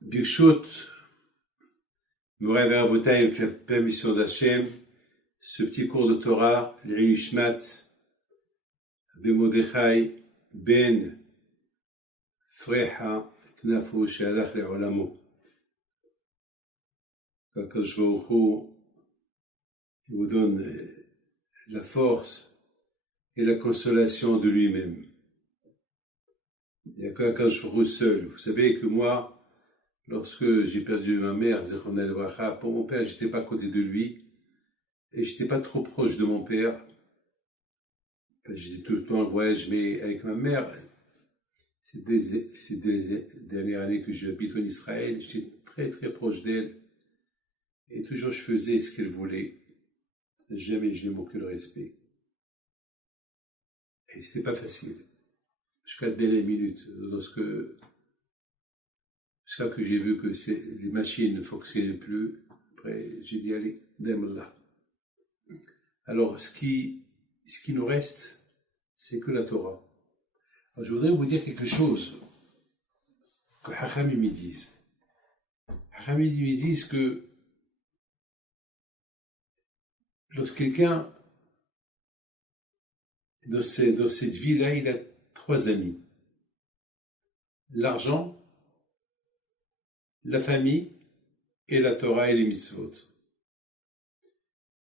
Birshut, Mouraï Verabotay, avec la permission d'Hachem, ce petit cours de Torah, l'Inishmat, Bemodechai, Ben, Freha, Knafou, Shalach, Le'olamo. Kadosh Baruch Hu, il vous donne la force et la consolation de lui-même. Il n'y a qu'un Kadosh Baruch Hu seul. Vous savez que moi, lorsque j'ai perdu ma mère, Zichron el-Bracha, pour mon père, j'étais pas à côté de lui, et j'étais pas trop proche de mon père. J'étais tout le temps en voyage, mais avec ma mère, ces dernières années que j'habite en Israël, j'étais très très proche d'elle, et toujours je faisais ce qu'elle voulait. Jamais je lui manquais le respect. Et c'était pas facile. Jusqu'à la dernière minute, jusqu'à que j'ai vu que les machines ne fonctionnaient plus, après j'ai dit allez, Demla. Alors ce qui nous reste, c'est que la Torah. Alors, je voudrais vous dire quelque chose que Hachamim me disent. Hachamim me disent que lorsque quelqu'un dans cette vie-là, il a 3 amis. L'argent, la famille et la Torah et les mitzvot.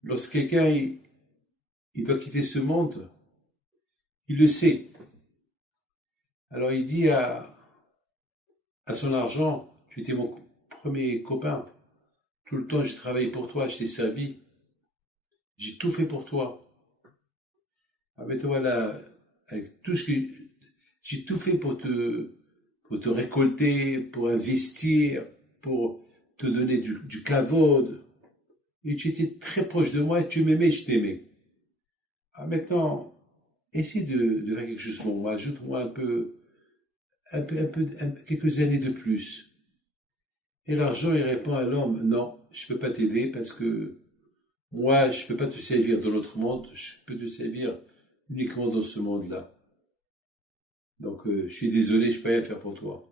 Lorsque quelqu'un il doit quitter ce monde, il le sait. Alors il dit à son argent, tu étais mon premier copain, tout le temps j'ai travaillé pour toi, je t'ai servi, j'ai tout fait pour toi. Ah mais toi là, avec tout ce que j'ai tout fait pour te récolter, pour investir, pour te donner du kavod. Et tu étais très proche de moi et tu m'aimais, je t'aimais. Ah, maintenant, essaie de faire quelque chose pour moi. Ajoute-moi quelques années de plus. Et l'argent, il répond à l'homme, non, je peux pas t'aider parce que moi, je peux pas te servir dans l'autre monde, je peux te servir uniquement dans ce monde-là. Donc, je suis désolé, je peux rien faire pour toi.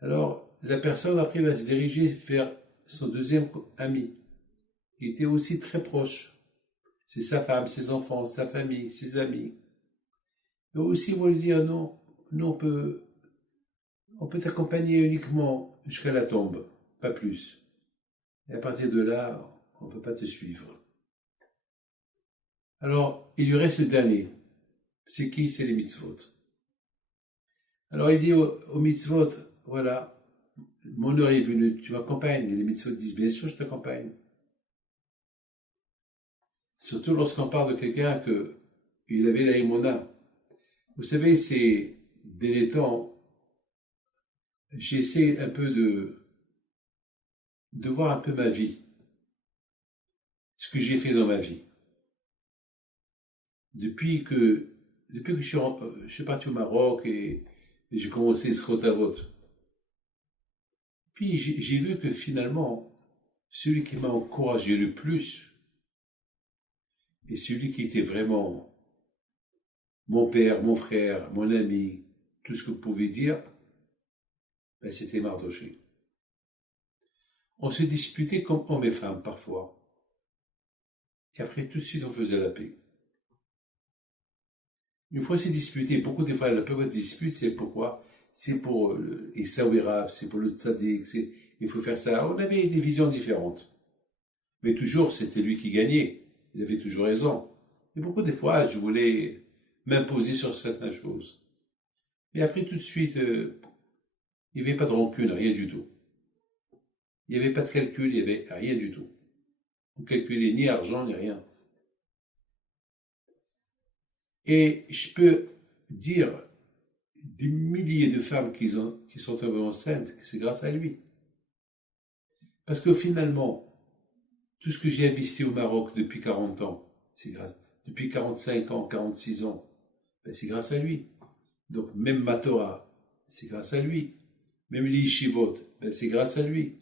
Alors, la personne après va se diriger vers son deuxième ami, qui était aussi très proche. C'est sa femme, ses enfants, sa famille, ses amis. Mais aussi, ils vont lui dire non, on peut t'accompagner uniquement jusqu'à la tombe, pas plus. Et à partir de là, on ne peut pas te suivre. Alors, il lui reste le dernier. C'est qui? C'est les mitzvot. Alors, il dit aux mitzvot, voilà, mon heure est venue, tu m'accompagnes. Et les mitzvot disent, bien sûr, je t'accompagne. Surtout lorsqu'on parle de quelqu'un qu'il avait la émona. Vous savez, c'est dès les temps, j'essaie un peu de voir un peu ma vie, ce que j'ai fait dans ma vie. Depuis que je suis parti au Maroc et j'ai commencé Srotavot. Puis j'ai vu que finalement, celui qui m'a encouragé le plus, et celui qui était vraiment mon père, mon frère, mon ami, tout ce que vous pouvez dire, ben c'était Mardoché. On se disputait comme hommes et femmes parfois. Et après, tout de suite, on faisait la paix. Une fois c'est disputé, beaucoup de fois, la période de dispute, c'est pourquoi? C'est pour Essaouira, c'est pour le Tzadik, il faut faire ça. On avait des visions différentes. Mais toujours, c'était lui qui gagnait. Il avait toujours raison. Et beaucoup de fois, je voulais m'imposer sur certaines choses. Mais après, tout de suite, il n'y avait pas de rancune, rien du tout. Il n'y avait pas de calcul, il n'y avait rien du tout. On ne calculait ni argent, ni rien. Et je peux dire des milliers de femmes qui sont tombées enceintes, c'est grâce à lui. Parce que finalement, tout ce que j'ai investi au Maroc depuis 40 ans, depuis 45 ans, 46 ans, ben c'est grâce à lui. Donc même ma Torah, c'est grâce à lui. Même les yeshivot, ben c'est grâce à lui.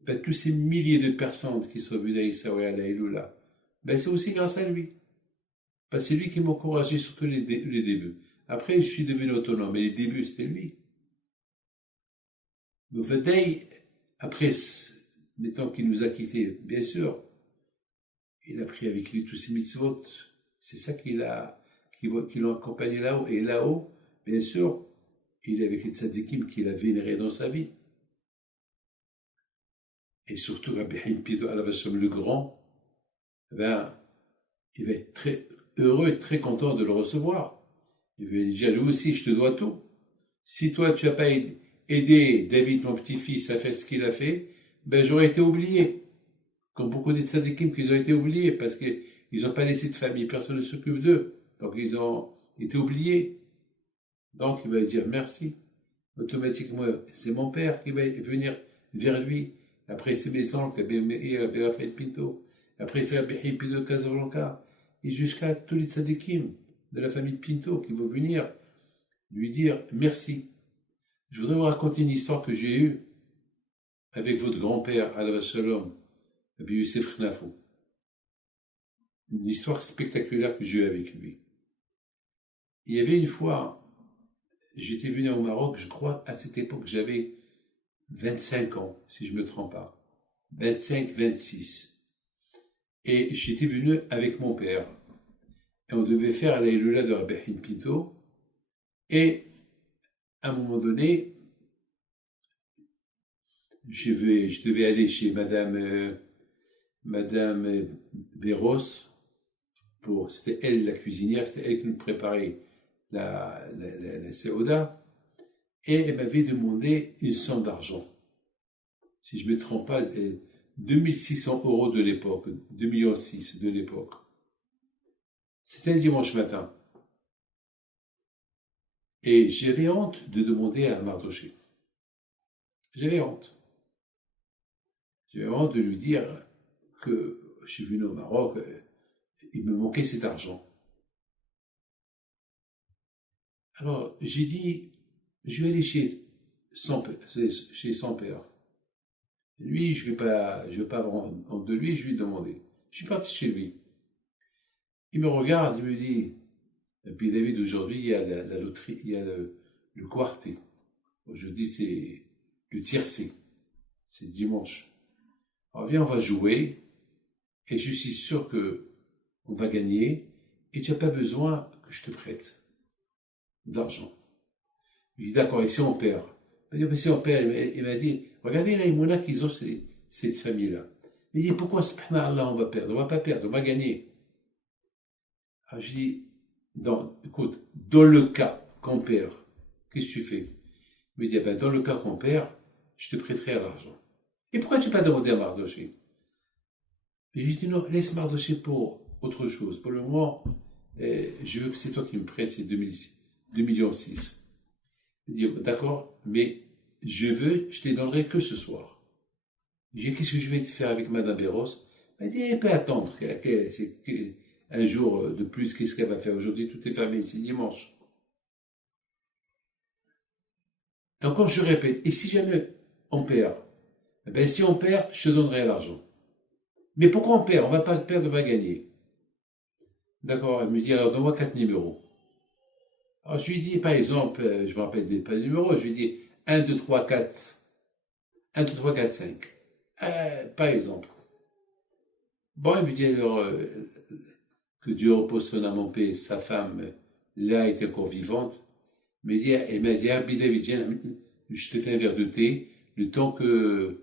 Ben, tous ces milliers de personnes qui sont venues à Issa et à la Iloula, ben c'est aussi grâce à lui. Parce que c'est lui qui m'a encouragé, surtout les débuts. Après, je suis devenu autonome, mais les débuts, c'était lui. Donc, Vadei, après, mettons qu'il nous a quittés, bien sûr, il a pris avec lui tous ses mitzvot. C'est ça qui l'ont accompagné là-haut. Et là-haut, bien sûr, il est avec les tzadikim qu'il a vénérés dans sa vie. Et surtout, Rabbi Haïm Pido Alavasham le Grand, ben, il va être très heureux et très content de le recevoir. Il va lui dire, lui aussi, je te dois tout. Si toi, tu n'as pas aidé David, mon petit-fils, à faire ce qu'il a fait, ben, j'aurais été oublié. Comme beaucoup de tzadikim qui ont été oubliés parce qu'ils n'ont pas laissé de famille, personne ne s'occupe d'eux. Donc, ils ont été oubliés. Donc, il va lui dire merci. Automatiquement, c'est mon père qui va venir vers lui. Après, c'est mes oncles, Rabbi Raphaël Pinto. Après, c'est Rabbi Haïm Pinto de Casablanca. Et jusqu'à tous les tzadikim de la famille Pinto qui vont venir lui dire merci. Je voudrais vous raconter une histoire que j'ai eue avec votre grand-père, Alav Shalom, Rabbi Youssef Khnafou. Une histoire spectaculaire que j'ai eue avec lui. Il y avait une fois, j'étais venu au Maroc, je crois, à cette époque, j'avais 25 ans, si je ne me trompe pas. 25, 26. Et j'étais venu avec mon père. Et on devait faire la Iloula de Rabbi Haïm Pinto. Et à un moment donné, je devais aller chez Madame Béros. C'était elle la cuisinière, c'était elle qui nous préparait la Seouda. Et elle m'avait demandé une somme d'argent. Si je ne me trompe pas, 2600 € de l'époque, 2,6 millions de l'époque. C'était un dimanche matin. Et j'avais honte de demander à Mardoché. J'avais honte. J'avais honte de lui dire que je suis venu au Maroc, il me manquait cet argent. Alors, j'ai dit, je vais aller chez son père. Lui, je vais pas avoir honte de lui, je vais lui demander. Je suis parti chez lui. Il me regarde, il me dit, et puis David, aujourd'hui, il y a la loterie, il y a le quarté. Aujourd'hui, c'est le tiercé. C'est dimanche. Alors viens, on va jouer, et je suis sûr que on va gagner, et tu n'as pas besoin que je te prête d'argent. Je dis, d'accord, et si on perd? Si on perd, il m'a dit, regardez la Imouna qu'ils ont, cette famille-là. Il dit, pourquoi, subhanallah, on va perdre? On va pas perdre, on va gagner. Alors je dis, écoute, dans le cas qu'on perd, qu'est-ce que tu fais? Il me dit, dans le cas qu'on perd, je te prêterai l'argent. Et pourquoi tu n'as pas demandé à Mardoché? Et je lui dis, non, laisse Mardoché pour autre chose. Pour le moment, je veux que c'est toi qui me prêtes ces 2,6 millions. Il dit, d'accord, mais je te les donnerai que ce soir. Je dis, qu'est-ce que je vais te faire avec Madame Béros? Elle dit, elle peut attendre. Un jour de plus, qu'est-ce qu'elle va faire? Aujourd'hui, tout est fermé, c'est dimanche. Et encore, je répète, et si jamais on perd? Si on perd, je te donnerai l'argent. Mais pourquoi on perd? On ne va pas perdre, on va gagner. D'accord, elle me dit, alors donne-moi 4 numéros. Alors je lui dis, par exemple, je me rappelle pas les numéros, je lui dis 1, 2, 3, 4, 1, 2, 3, 4, 5. Par exemple. Bon, il me dit alors que Dieu repose son âme en paix, sa femme, là, était encore vivante. Elle m'a dit, David, viens, je te fais un verre de thé, le temps que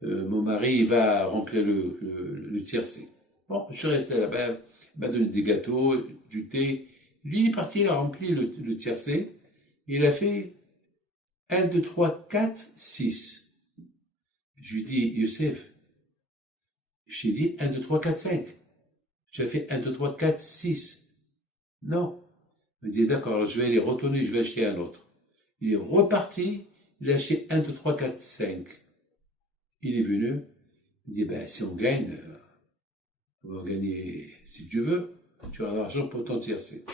mon mari il va remplir le tiercé. Bon, je reste là-bas, il m'a donné des gâteaux, du thé. Lui, il est parti, il a rempli le tiercé. Il a fait 1, 2, 3, 4, 6. Je lui dis, Youssef, je t'ai dit 1, 2, 3, 4, 5. Tu as fait 1, 2, 3, 4, 6. Non. Il me dit, d'accord, je vais aller retourner, je vais acheter un autre. Il est reparti, il a acheté 1, 2, 3, 4, 5. Il est venu, il dit, si on gagne, on va gagner, si tu veux, tu auras l'argent pour ton tiercé.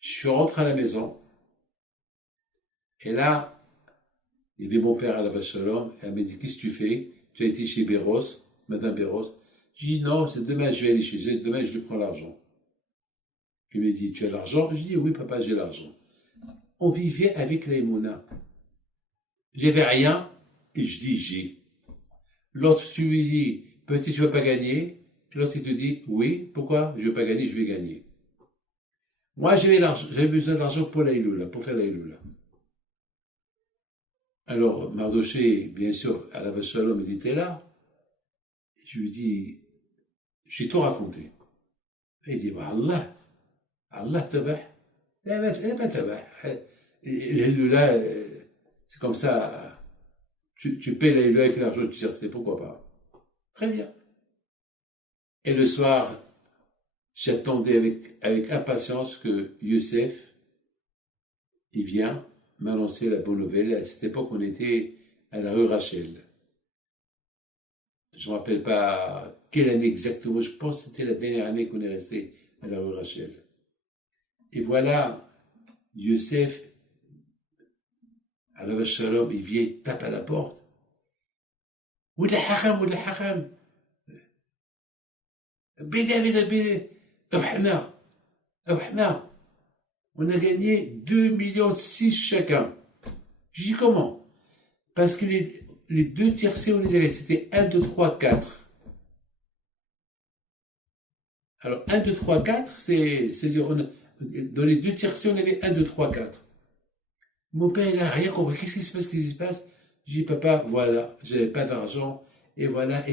Je suis rentré à la maison, et là, il y avait mon père à la Vachalom, et elle m'a dit, qu'est-ce que tu fais? Tu as été chez Béros, Madame Béros. J'ai dit, non, c'est demain, je vais aller chez eux, demain, je lui prends l'argent. Il me dit, tu as l'argent? Je dis, oui, papa, j'ai l'argent. On vivait avec la Emouna. J'avais rien, et je dis, j'ai. L'autre, tu lui dis, peut-être tu vas pas gagner. L'autre, il te dit, oui, pourquoi? Je vais pas gagner, je vais gagner. Moi, j'avais besoin d'argent pour la Iloula, pour faire la Iloula. Alors, Mardoché, bien sûr, à la Shalom, il était là. Je lui dis, j'ai tout raconté. Il dit, bah, Allah tabah. Elle n'est pas tabah. L'Iloula, c'est comme ça, tu payes la Iloula avec l'argent que tu tires, c'est pourquoi pas. Très bien. Et le soir, j'attendais avec impatience que Youssef, il vient m'annoncer la bonne nouvelle. À cette époque, on était à la rue Rachel. Je ne me rappelle pas quelle année exactement, je pense que c'était la dernière année qu'on est resté à la rue Rachel. Et voilà, Youssef, à la Shalom, il vient, il tape à la porte. Où le haram, bidé. On a gagné 2,6 millions chacun. Je dis comment? Parce que les deux tiercés, on les avait. C'était 1, 2, 3, 4. Alors, 1, 2, 3, 4, c'est-à-dire, dans les deux tiercés, on avait 1, 2, 3, 4. Mon père, il n'a rien compris. Qu'est-ce qui se passe? Je dis, papa, voilà, j'avais pas d'argent, et voilà.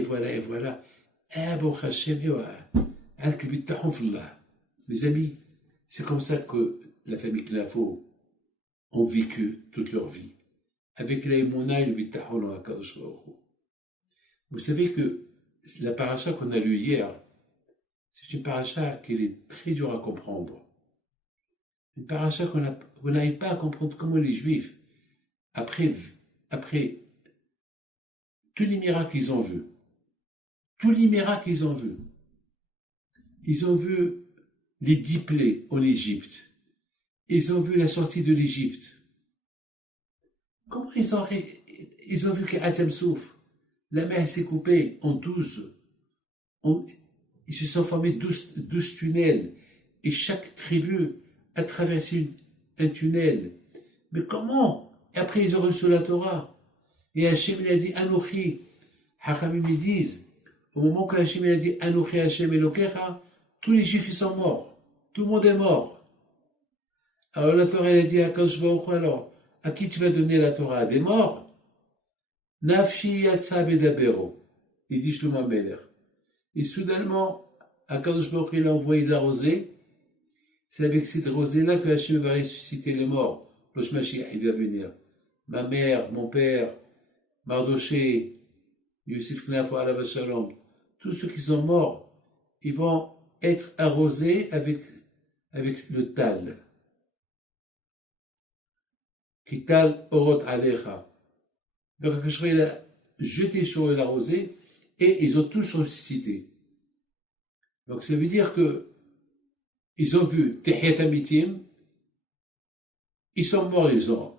Ah, bon, Hachem, et voilà. Mes amis, c'est comme ça que la famille Knafo ont vécu toute leur vie. Avec la Emouna et le Bitahon en Akadosh Baruch Hu. Vous savez que la paracha qu'on a lue hier, c'est une paracha qui est très dure à comprendre. Une paracha qu'on n'arrive pas à comprendre comment les Juifs, après tous les miracles qu'ils ont vus, ils ont vu les 10 plaies en Égypte, ils ont vu la sortie de l'Égypte. Comment ils ont vu qu'Atem souffre? La mer s'est coupée en 12. Ils se sont formés 12 tunnels. Et chaque tribu a traversé un tunnel. Mais comment? Et après, ils ont reçu la Torah. Et Hachem, il a dit, Anochi. Hachamim, ils disent, au moment que Hachem, il a dit, Anochi Hachem Elokecha, tous les Juifs, ils sont morts. Tout le monde est mort. Alors la Torah, elle a dit à Kadosh Baruch Hu, alors, à qui tu vas donner la Torah? À des morts? Nafshi yatsa bedabero. Il dit Shlomo Ameler. Et soudainement, Akadosh Baruch Hu, il a envoyé de la rosée. C'est avec cette rosée-là que Hachem va ressusciter les morts. Le Shmashiach, il va venir. Ma mère, mon père, Mardoché, Youssef Knafo, Alav Shalom, tous ceux qui sont morts, ils vont être arrosés avec le tal. Kital orot alecha. Donc, Akadosh Baruch Hu, il a jeté sur eux la rosée et ils ont tous ressuscité. Donc, ça veut dire que ils ont vu Tehiyat Amitim, ils sont morts, ils ont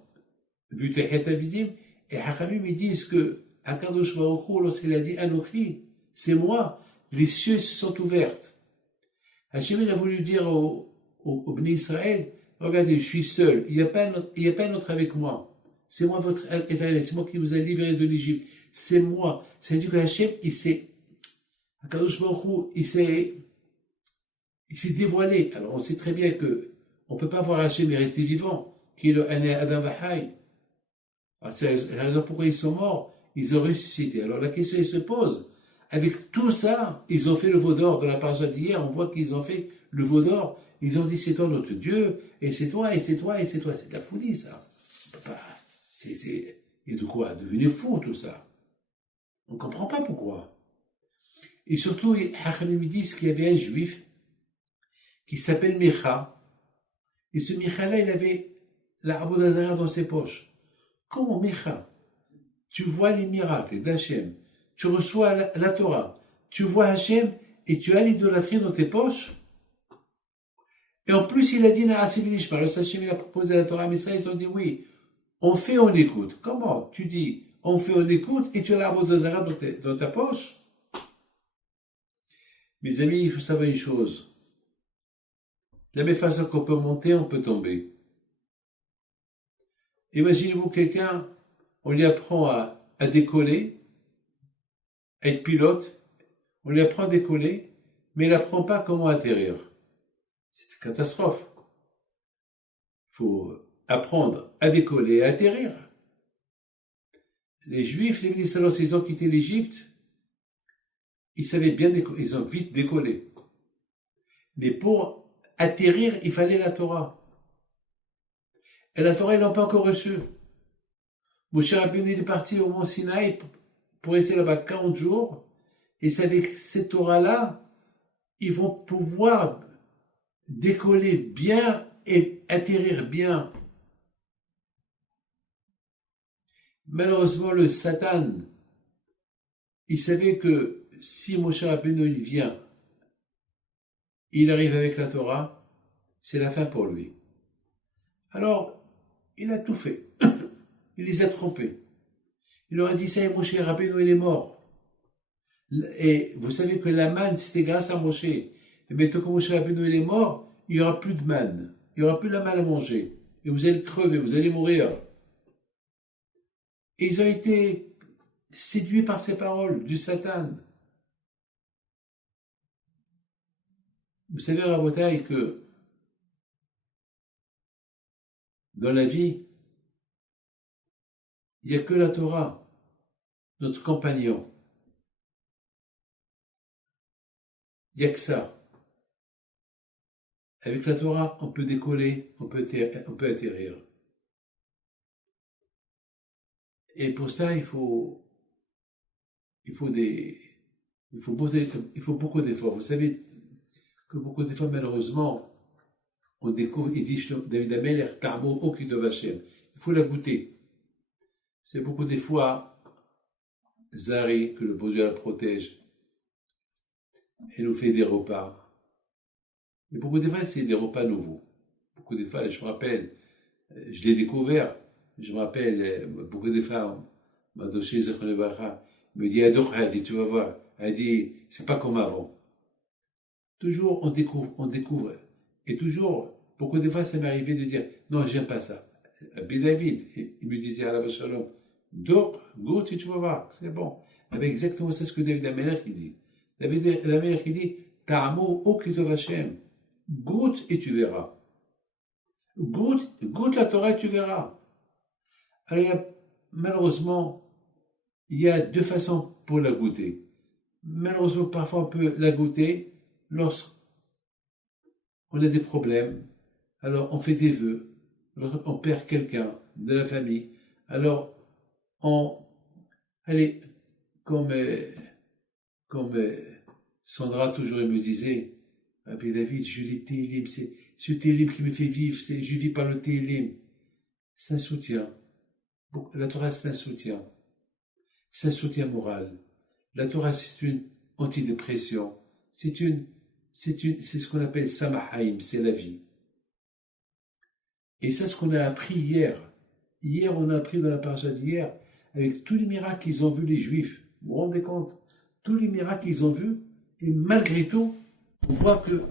vu Tehiyat Amitim, et Hachamim, ils disent que Akadosh Baruch Hu, lorsqu'il a dit Anochi, c'est moi, les cieux se sont ouvertes. Hachem, il a voulu dire au Bnei Israël, regardez, je suis seul, il n'y a pas un autre avec moi. C'est moi votre éternel, c'est moi qui vous ai libéré de l'Égypte. C'est moi. C'est-à-dire que Hachem, Akadosh Baruch Hu, il s'est dévoilé. Alors, on sait très bien que on peut pas voir Hachem et rester vivant, qui est le Adam Bahaï. C'est la raison pourquoi ils sont morts. Ils ont ressuscité. Alors, la question, elle se pose. Avec tout ça, ils ont fait le veau d'or. Dans la paracha d'hier, on voit qu'ils ont fait le veau d'or. Ils ont dit, c'est toi notre Dieu, et c'est toi, et c'est toi, et c'est toi. C'est de la folie, ça. Il y a de quoi devenir fou, tout ça. On ne comprend pas pourquoi. Et surtout, Hachamim disent qu'il y avait un juif qui s'appelle Micha. Et ce Micha-là, il avait la Abodazara dans ses poches. Comment, Micha? Tu vois les miracles d'Hachem, tu reçois la Torah, tu vois Hachem et tu as l'idolâtrie dans tes poches. Et en plus, il a dit Naaseh v'nishma. Alors Hachem, il a proposé la Torah, mais ça, ils ont dit oui. On fait, on écoute. Comment? Tu dis, on fait, on écoute, et tu as l'arbre de Zara dans ta poche. Mes amis, il faut savoir une chose. De la même façon qu'on peut monter, on peut tomber. Imaginez-vous quelqu'un, on lui apprend à décoller, à être pilote, on lui apprend à décoller, mais il n'apprend pas comment atterrir. C'est une catastrophe. Il faut apprendre à décoller et à atterrir. Les Juifs, les ministres, ils ont quitté l'Égypte, ils savaient bien décoller, ils ont vite décollé. Mais pour atterrir, il fallait la Torah. Et la Torah, ils l'ont pas encore reçue. Moshe Rabbeinu, il est parti au mont Sinaï pour rester là-bas 40 jours. Et c'est avec ces Torah-là, ils vont pouvoir décoller bien et atterrir bien. Malheureusement, le Satan, il savait que si Moshe Rabbeinu il vient, il arrive avec la Torah, c'est la fin pour lui. Alors, il a tout fait. Il les a trompés. Il leur a dit, ça y est, Moshe Rabbeinu, il est mort. Et vous savez que la manne, c'était grâce à Moshe. Et maintenant que Moshe Rabbeinu, il est mort, il n'y aura plus de manne. Il n'y aura plus de la manne à manger. Et vous allez crever, vous allez mourir. Et ils ont été séduits par ces paroles du Satan. Vous savez, Rabotai, que dans la vie, il n'y a que la Torah, notre compagnon. Il n'y a que ça. Avec la Torah, on peut décoller, on peut atterrir. Et pour ça, il faut beaucoup d'efforts. Vous savez que beaucoup d'efforts, malheureusement, on découvre, il dit David Amelech, Tarmo Okidov Hashem. Il faut la goûter. C'est beaucoup des fois, Zari, que le bon Dieu la protège, et nous fait des repas. Mais beaucoup des fois, c'est des repas nouveaux. Beaucoup des fois, je me rappelle, je l'ai découvert, je me rappelle, beaucoup des fois, Madoché Zechonevara, me dit, Ador, elle dit, tu vas voir, elle dit, c'est pas comme avant. Toujours, on découvre. Et toujours, beaucoup de fois, ça m'est arrivé de dire, non, j'aime pas ça. Ben David, il me disait à la Shalom, donc, goûte et tu vas voir, c'est bon. Avec exactement c'est ce que David Amelech il dit. David Amelech il dit, Ta'amo okitov Hashem. Goûte et tu verras. Goûte la Torah et tu verras. Alors, malheureusement, il y a deux façons pour la goûter. Malheureusement, parfois on peut la goûter lorsqu'on a des problèmes. Alors, on fait des vœux. On perd quelqu'un de la famille. Alors, allez, comme Sandra toujours elle me disait, Rabbi David, je lis Télim, c'est ce Télim qui me fait vivre, je vis par le Télim. C'est un soutien. La Torah, c'est un soutien. C'est un soutien moral. La Torah, c'est une antidépression. C'est ce qu'on appelle Samahaim, c'est la vie. Et c'est ce qu'on a appris hier. Hier, on a appris dans la paracha d'hier, avec tous les miracles qu'ils ont vus, les Juifs. Vous vous rendez compte? Tous les miracles qu'ils ont vus, et malgré tout, on voit que,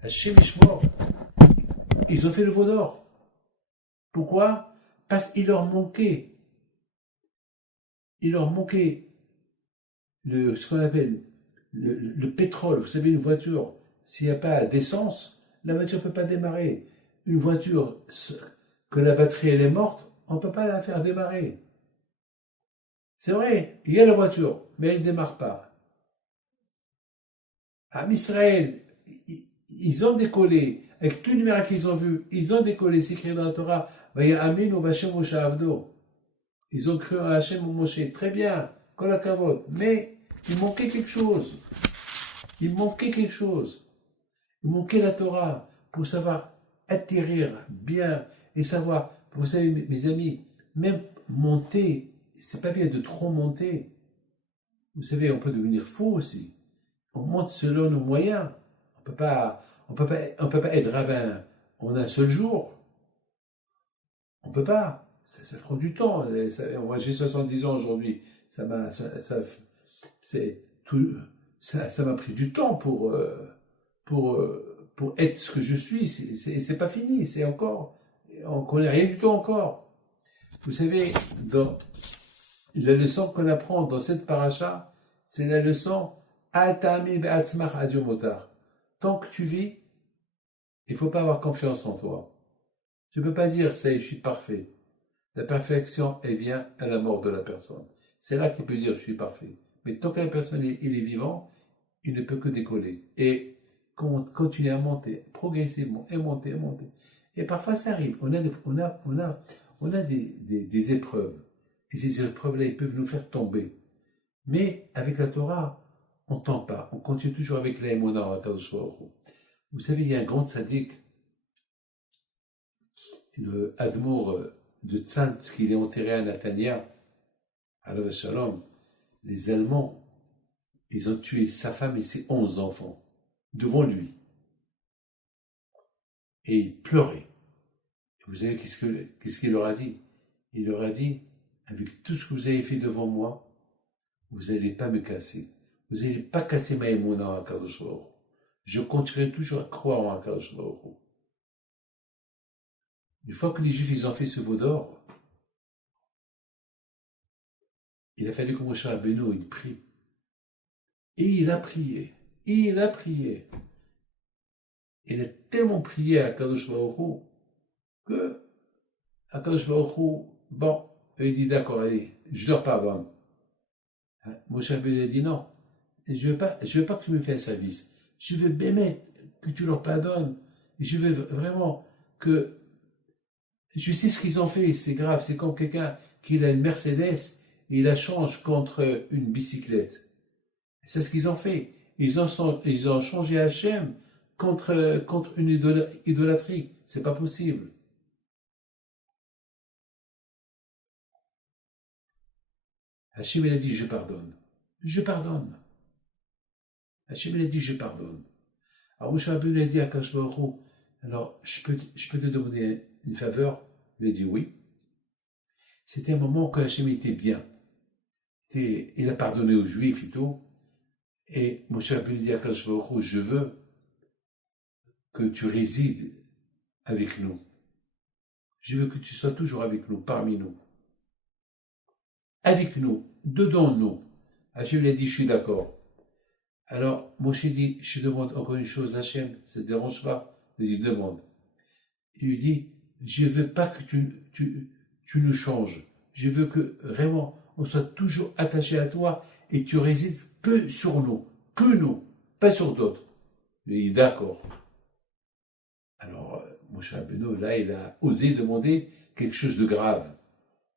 à Shemishmor, ils ont fait le veau d'or. Pourquoi? Parce qu'il leur manquait. Il leur manquait ce qu'on appelle le pétrole. Vous savez, une voiture, s'il n'y a pas d'essence, la voiture ne peut pas démarrer. Une voiture, que la batterie elle est morte, on ne peut pas la faire démarrer. C'est vrai, il y a la voiture, mais elle ne démarre pas. À Israël, ils ont décollé, avec tous les miracles qu'ils ont vus, ils ont décollé, c'est écrit dans la Torah, ils ont cru en Hachem ou Moshe, très bien, kol hakavod, mais il manquait quelque chose. Il manquait quelque chose. Il manquait la Torah pour savoir atterrir bien et savoir, vous savez, mes amis, même monter, c'est pas bien de trop monter. Vous savez, on peut devenir fou aussi. On monte selon nos moyens. On peut pas être rabbin en un seul jour. On peut pas. Ça prend du temps. Moi, j'ai 70 ans aujourd'hui. Ça m'a pris du temps pour pour être ce que je suis, c'est pas fini, c'est encore, on connaît rien du tout encore. Vous savez, dans la leçon qu'on apprend dans cette paracha, c'est la leçon Atami be'atzmach ad yom motar. Tant que tu vis, il faut pas avoir confiance en toi. Tu peux pas dire, ça y est, je suis parfait. La perfection, elle vient à la mort de la personne. C'est là qu'il peut dire, je suis parfait. Mais tant que la personne il est vivant, il ne peut que décoller. Et continuer à monter, progressivement, et monter, et monter. Et parfois, ça arrive. On a des épreuves. Et ces épreuves-là, ils peuvent nous faire tomber. Mais avec la Torah, on ne tombe pas. On continue toujours avec la Emouna à Kadosh Baruch Hu. Vous savez, il y a un grand tzaddik, le Admour de Tzantz, qui est enterré à Natania, à la Shalom. Les Allemands, ils ont tué sa femme et ses 11 enfants devant lui. Et il pleurait. Et vous savez qu'est-ce qu'il leur a dit? Il leur a dit, avec tout ce que vous avez fait devant moi, vous n'allez pas me casser. Vous n'allez pas casser ma émouna à Kadosh Baruch Hu. Je continuerai toujours à croire en Kadosh Baruch Hu. Une fois que les Juifs ils ont fait ce veau d'or, il a fallu que Moshe Rabbeinu il prie. Et il a prié. Il a prié. Il a tellement prié à Kadosh Baruch Hu que Akadosh Baruch Hu, bon, il dit d'accord, allez, je leur pardonne. Moshe Rabbeinu a dit non, je veux pas que tu me fasses un service. Je veux bien que tu leur pardonnes. Je veux vraiment que, je sais ce qu'ils ont fait, c'est grave, c'est comme quelqu'un qui a une Mercedes, et il la change contre une bicyclette. C'est ce qu'ils ont fait. Ils ont changé Hachem contre une idolâtrie. C'est pas possible. Hachem, il a dit, je pardonne. Je pardonne. Hachem, il a dit, je pardonne. Alors, Moshe Rabbeinu a dit à Akadosh Baruch Hu, alors, je peux te demander une faveur? Il a dit oui. C'était un moment où Hachem était bien. Il a pardonné aux Juifs et tout. Et Moshe Rabbeinu dit à Akadosh Baruch Hu, je veux que tu résides avec nous. Je veux que tu sois toujours avec nous, parmi nous. Avec nous, dedans nous. Hachem lui a dit, je suis d'accord. Alors, Moshe dit, je demande encore une chose, Hachem, ça ne te dérange pas? Il dit, demande. Il lui dit, je ne veux pas que tu nous changes. Je veux que vraiment, on soit toujours attaché à toi et tu résides que sur nous, pas sur d'autres. Il dit, d'accord. Alors, Moshe Rabbeinu, là, il a osé demander quelque chose de grave.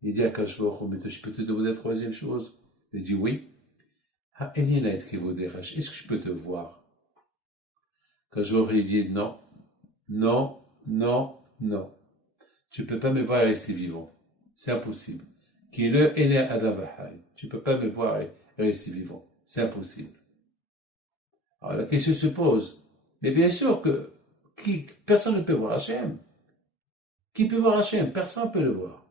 Il dit à Akadosh Baruch Hu, mais je peux te demander la troisième chose? Il dit oui. Est-ce que je peux te voir? Akadosh Baruch Hu dit non, non, non, non. Tu ne peux pas me voir et rester vivant. C'est impossible. Tu ne peux pas me voir et rester vivant. C'est impossible. Alors la question se pose. Mais bien sûr que personne ne peut voir Hachem. Qui peut voir Hachem? Personne ne peut le voir.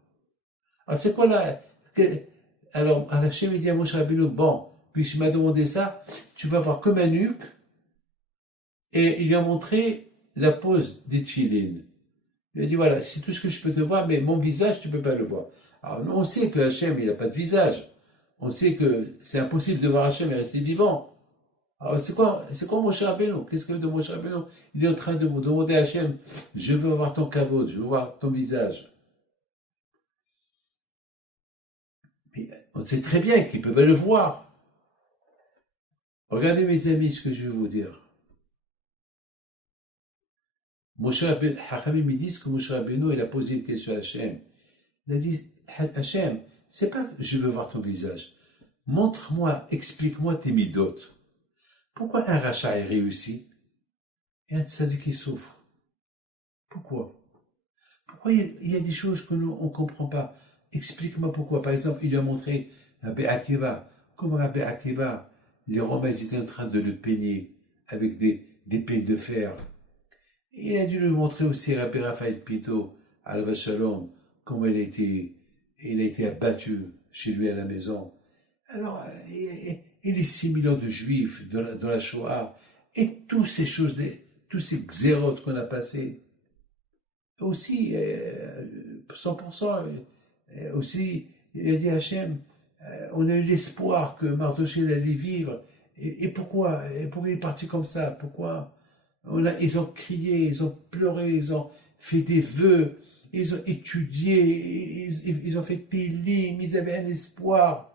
Alors c'est quoi là? Alors Hachem dit à Moshe Rabbeinu, bon, puisqu'il m'a demandé ça, tu vas voir que ma nuque. Et il lui a montré la pose des tefilines. Il a dit, voilà, c'est tout ce que je peux te voir, mais mon visage, tu ne peux pas le voir. Alors on sait que Hachem, il n'a pas de visage. On sait que c'est impossible de voir Hachem et rester vivant. Alors c'est quoi Moshe Rabbeinu? Qu'est-ce que de Moshe Rabbeinu? Il est en train de me demander à Hachem, je veux voir ton kavod, je veux voir ton visage. Mais on sait très bien qu'ils peuvent le voir. Regardez mes amis ce que je vais vous dire. Moshe Rabbeinu, Hachamim me disent que Moshe Rabbeinu, il a posé une question à Hachem. Il a dit, Hachem, c'est pas que je veux voir ton visage. Montre-moi, explique-moi tes midotes. Pourquoi un rachat est réussi et un tzaddik qui souffre? Pourquoi? Pourquoi il y a des choses que nous, on ne comprend pas? Explique-moi pourquoi. Par exemple, il lui a montré Rabbi Akiva. Comme Rabbi Akiva, les Romains étaient en train de le peigner avec des peines de fer. Et il a dû lui montrer aussi Rabbi Raphaël Pito, à la Shalom, comment il a été abattu chez lui à la maison. Alors, et les 6 millions de Juifs dans la Shoah, et toutes ces tous ces xérotes qu'on a passés, aussi, 100%, aussi, il a dit à Hachem, on a eu l'espoir que Mardochée allait vivre, et pourquoi il est parti comme ça? Pourquoi ils ont crié, ils ont pleuré, ils ont fait des vœux, ils ont étudié, ils ont fait Télim, ils avaient un espoir.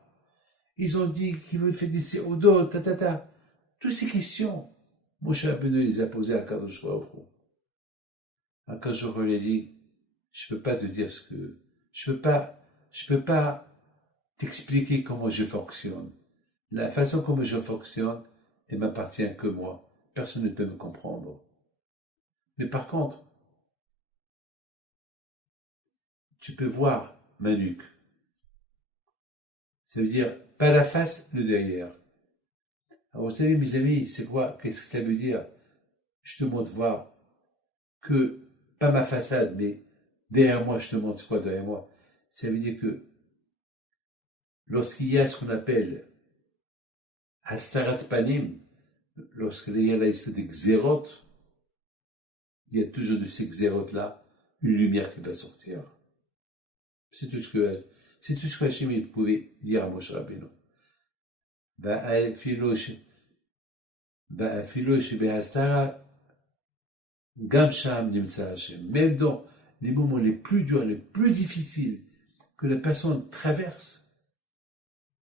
Ils ont dit qu'ils veulent faire des séodos, Toutes ces questions, Moshe Rabbeinu les a posées à Kadosh Baruch Hu. Akadosh Baruch Hu lui a dit, je peux pas te dire ce que, je peux pas t'expliquer comment je fonctionne. La façon comme je fonctionne, elle m'appartient que moi. Personne ne peut me comprendre. Mais par contre, tu peux voir ma nuque. Ça veut dire, pas la face, le derrière. Alors vous savez, mes amis, c'est quoi? Qu'est-ce que ça veut dire? Je te montre voir que, pas ma façade, mais derrière moi, je te montre quoi derrière moi. Ça veut dire que, lorsqu'il y a ce qu'on appelle Hastarat Panim, lorsqu'il y a la liste des xérotes, il y a toujours de ces xérotes-là une lumière qui va sortir. C'est tout ce que Hachem pouvait dire à Moshe Rabbeinu. Même dans les moments les plus durs, les plus difficiles que la personne traverse,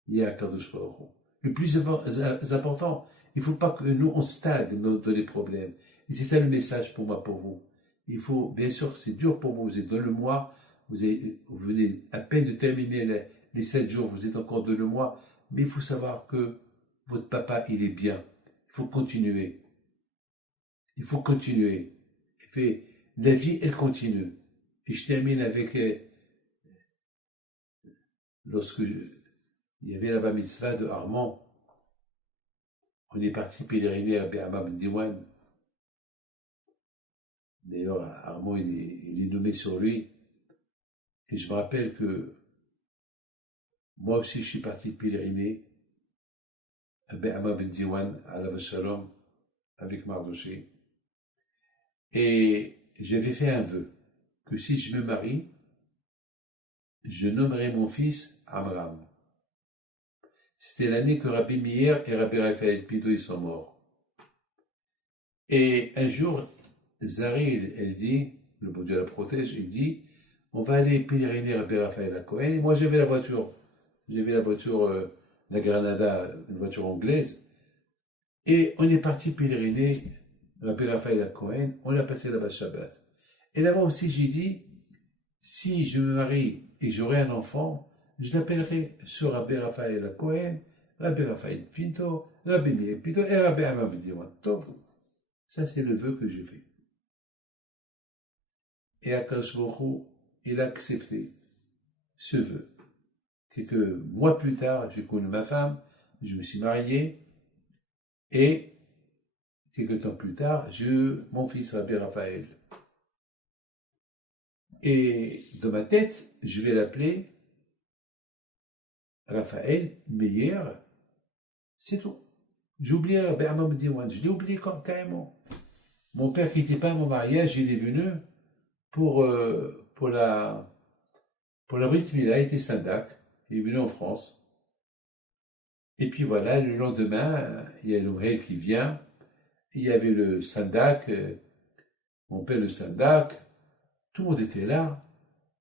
il y a Kadosh Baruch Hu. Le plus important, il ne faut pas que nous on stagne dans les problèmes. Et c'est ça le message pour moi, pour vous. Il faut, bien sûr, c'est dur pour vous. Vous êtes dans le mois, vous venez à peine de terminer les 7 jours, vous êtes encore dans le mois, mais il faut savoir que votre papa, il est bien. Il faut continuer. Il faut continuer. La vie, elle continue. Et je termine avec, il y avait la bar mitzvah de Armand, on est parti pèleriner à Be'amam Diwan. D'ailleurs, Armand, il est nommé sur lui. Et je me rappelle que moi aussi, je suis parti pèleriner à Be'amam Diwan, à la Shalom, avec Mardoché. Et j'avais fait un vœu, que si je me marie, je nommerai mon fils Amram. C'était l'année que Rabbi Meir et Rabbi Raphaël Pido ils sont morts. Et un jour, Zari, elle dit, le bon Dieu la protège, il dit, on va aller pèleriner Rabbi Raphaël à Cohen. Et moi, j'avais la voiture, la Granada, une voiture anglaise. Et on est parti pèleriner Rabbi Raphaël à Cohen. On a passé là-bas Shabbat. Et là-bas aussi, j'ai dit, si je me marie et j'aurai un enfant, je l'appellerai sur Rabbi Raphaël à Cohen, Rabbi Raphaël Pinto, Rabbi Meir Pinto et Rabbi Amam Diwan. Ça, c'est le vœu que j'ai fait. Et Akadosh Baruch Hu, il a accepté ce vœu. Quelques mois plus tard, j'ai connu ma femme, je me suis marié, et quelques temps plus tard, j'ai eu mon fils Rabbi Raphaël. Et dans ma tête, je vais l'appeler Raphaël Meir, c'est tout. J'ai oublié Rabbi Amam Diwan, je l'ai oublié carrément. Mon père qui n'était pas à mon mariage, il est venu pour la Brit Mila, il était Sandak, il est venu en France. Et puis voilà, le lendemain, il y a l'Ohel qui vient, il y avait le Sandak, mon père le Sandak, tout le monde était là.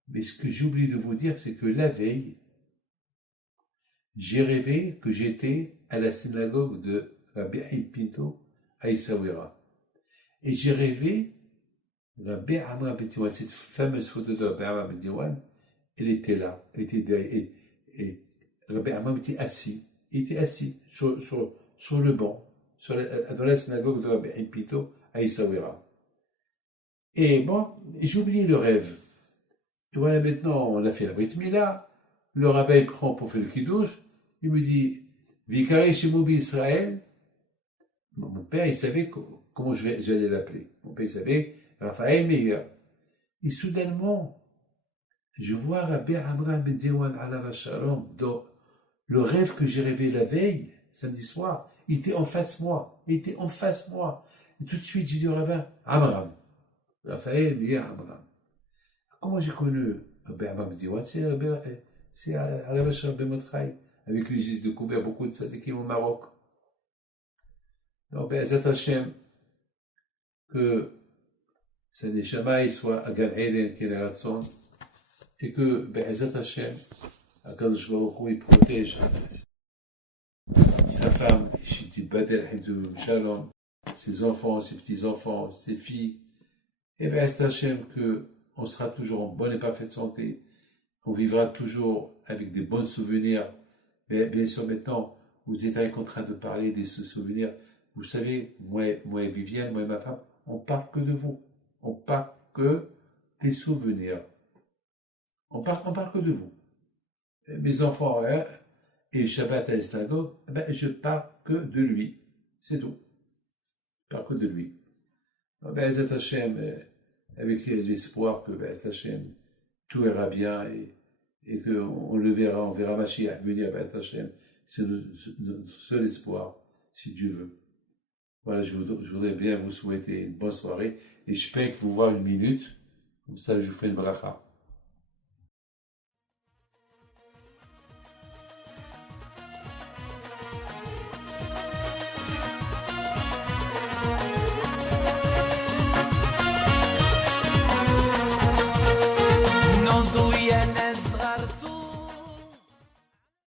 Mais ce que j'ai oublié de vous dire, c'est que la veille, j'ai rêvé que j'étais à la synagogue de Rabbi Haïm Pinto à Essaouira. Et j'ai rêvé, Rabbi Amram Ben Diwan, cette fameuse photo de Rabbi Amram Ben Diwan, elle était là, elle était derrière, et Rabbi Amram était assis. Il était assis sur le banc, dans la synagogue de Rabbi Haïm Pinto à Essaouira. Et bon, j'ai oublié le rêve. Et voilà, maintenant, on a fait la Brit Mila, le rabbin prend pour faire le kiddush, il me dit, Vikari Shemubi Israël. Mon père, il savait comment j'allais l'appeler. Mon père, il savait, Raphaël Meir. Et soudainement, je vois Rabbi Amram Ben Diwan Alav Shalom dans le rêve que j'ai rêvé la veille, samedi soir, il était en face de moi. Et tout de suite, j'ai dit au rabbin, Amram. Raphaël me dit Amram. Comment j'ai connu Amram me dit, ouais, c'est à la vache Rabbi Motraï. Avec lui, j'ai découvert beaucoup de tzadikim au Maroc. Donc, Zat Hashem, que sa neshama soit à Gan Eden, qui est la Ratson, et que Zat Hashem, Akadosh Baruch Hu, il protège sa femme, Shiti Badel Hidou Shalom, ses enfants, ses petits-enfants, ses filles, et Zat Hashem, que on sera toujours en bonne et parfaite santé, on vivra toujours avec des bons souvenirs. Mais bien sûr, maintenant, vous êtes en train de parler de ce souvenir. Vous savez, moi et Viviane, moi et ma femme, on parle que de vous. On parle que des souvenirs. On parle que de vous. Mes enfants, et Shabbat à la synagogue, je parle que de lui. C'est tout. Je parle que de lui. Zat Hashem, avec l'espoir que Hashem, tout ira bien et qu'on le verra, on verra Mashiach venir Zat Hashem. C'est notre seul espoir, si Dieu veut. Voilà, je voudrais bien vous souhaiter une bonne soirée et je peux vous voir une minute, comme ça je vous fais une bracha.